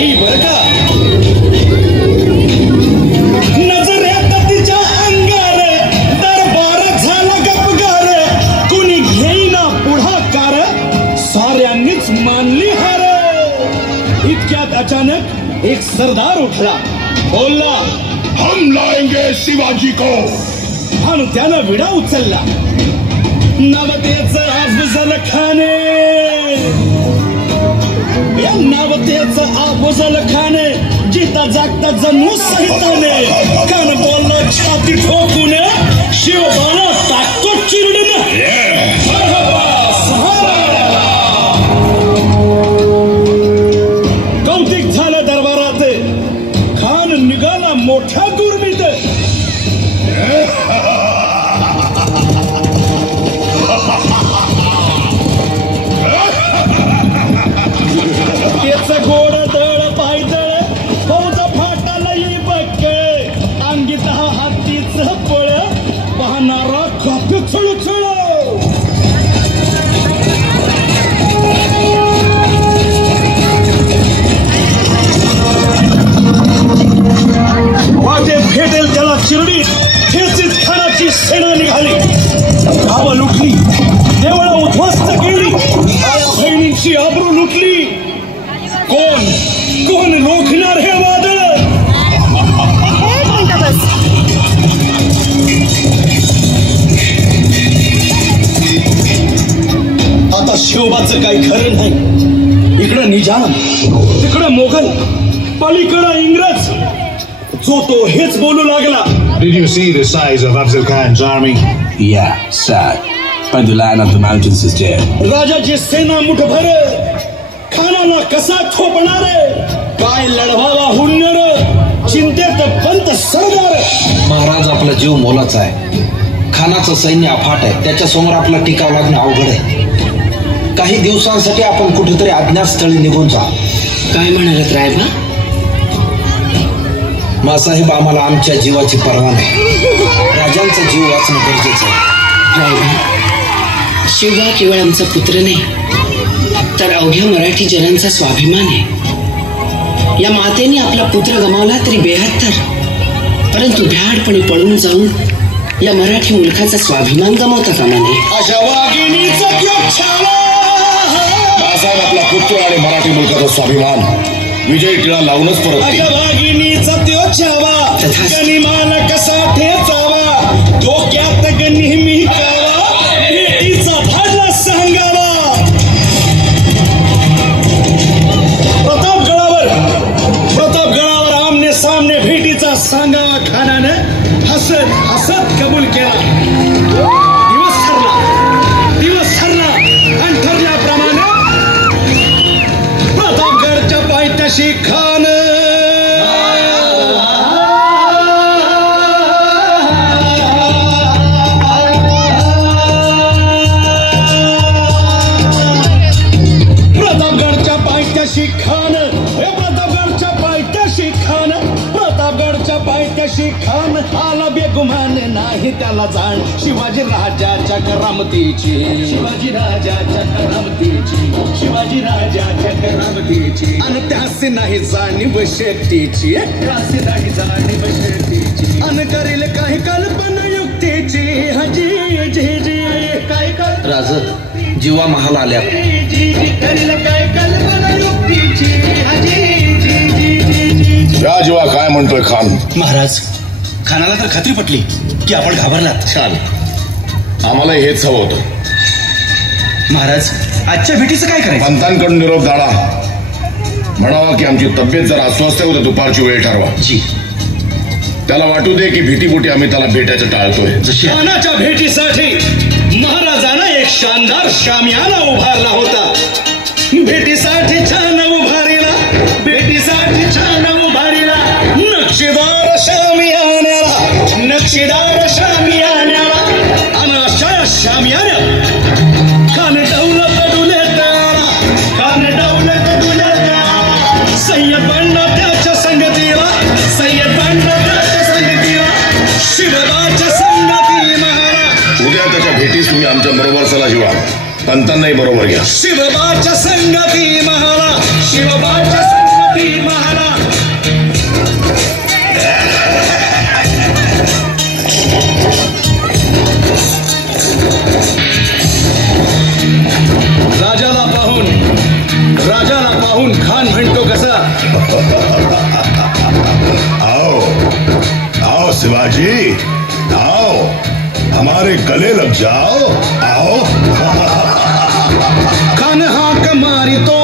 बाई बर का. नजरेत तिच्या अंगार दरबार झाला गपगार. कुणी घेईना पुढाकार, साऱ्यांनीच मानली हार. इतक्यात अचानक एक सरदार उठला, बोलला, हम लाएंगे शिवाजी को. आणि त्यानं विडा उचलला. नवतेचं अफजल खाने, या नवतेचं अफजल खाने जिता जागता जणू सहिताने. कान बोललो छाती ठोकून, शिवबाला टाकतो चिरडीने. कौतिक झालं दरबारात. खान निघाला मोठ्या दुर्मीत. त्याच गोड दळ पायदळ फौज फाटाला येई बक्कळ. अंगीत हा हातीच पळ, पाहणारा काप छळछळ. वाटे भेटेल त्याला चिरडी ठेचीत खानाची सेना निघाली. गावं लुटली, देवळं उद्ध्वस्त केली, बहिणींची आबरू लुटली. कोण कोण रोखणार हे वादळ. आता शिवबाचं काही खरं नाही. इकडं निजाम, तिकडं मोगल, पलीकडं इंग्रज. जो तो हेच बोलू लागला. Did you see the size of Afzal Khan's army? Yeah, sad. But the lion of the mountains is dead. राजाची सेना मुठभर, खानाला कसा थोपणार. काय लढवावा हुन्नर, चिंतेत पंत सरदार. महाराज आपला जीव मोलाचा आहे. खानाचं सैन्य अफाट आहे. त्याच्यासमोर आपला टिकाव लागणं अवघड आहे. काही दिवसांसाठी आपण कुठेतरी अज्ञातस्थळी निघून जा. काय म्हणालात रायबा? मासाहेब, आम्हाला आमच्या जीवाची पर्वा नाही. राजांचा जीव वाचणं गरजेचं आहे. रायबा, शिवबा केवळ आमचा पुत्र नाही, तर अवघ्या मराठी जनांचा स्वाभिमान आहे. या मातेने आपला पुत्र गमावला तरी 72, परंतु भ्याडपणे पळून जाऊन या मराठी मुलखाचा स्वाभिमान गमावता कामा नये. अशा वाघिणीचा छावा. बाळासाहेब, आपला पुत्र आणि मराठी मुलखाचा स्वाभिमान विजय टिळा लावूनच परत. अशा वाघिणीचा त्यो छावा, गनिमान कसा ठेचावा. डोक्यात नेहमी कावा, भेटीचा धाडला सांगावा. प्रतापगडावर आमने सामने भेटीचा सांगावा. खानानं हसत हसत कबूल केला. दिवस ठरला आणि ठरल्याप्रमाणे प्रतापगडच्या पायथ्याशी खान खान आला बेगुमान नाही त्याला जाण. शिवाजी राजाच्या करामतीची, शिवाजी राजाच्या करामतीची, शिवाजी राजाच्या करामतीची. आणि त्यासी नाही जाणीव शेतीची, त्यासी नाही जाणीव शेतीची. आणि करील काही कल्पना युक्तीची. हजी जी जी काय कर राज, जीवा महाल आल्या. करील काय कल्पना युक्तीची. हजी या जीवा काय म्हणतोय खान? महाराज, खानाला तर खात्री पटली की आपण घाबरलात. छान, आम्हाला हेच हवं होतं. महाराज, आजच्या भेटीचं काय करायचं? पंतांकडून निरोप झाला. म्हणावा की आमची तब्येत जरा अस्वस्थ होते, दुपारची वेळ ठरवा. जी. त्याला वाटू दे की भीतीपोटी आम्ही त्याला भेटायचं टाळतोय. खानाच्या भेटीसाठी महाराजांना एक शानदार शामियाना उभारला होता. भेटीसाठी छान उभारीला, भेटीसाठी छान उभारीला. नक्षीदार शामियान्याला, नक्षीदार शामियान्याला. आणि अशा शामियान्या खान डौलत डुले तारा, खान डौलत डुले तारा. सय्यद बंड त्याच्या संगतीला, सय्यद बंड त्याच्या संगतीला. शिवबाच्या संगती महाराज. उद्या त्याच्या भेटीस तुम्ही आमच्या बरोबर चला जीवा. पंतांनाही बरोबर घ्या. शिवबाच्या संगती महाराज, शिवबाच्या संगती महाराज. आओ आओ शिवाजी, आओ हमारे गले लग जाओ, आओ। खान हाक मारी तो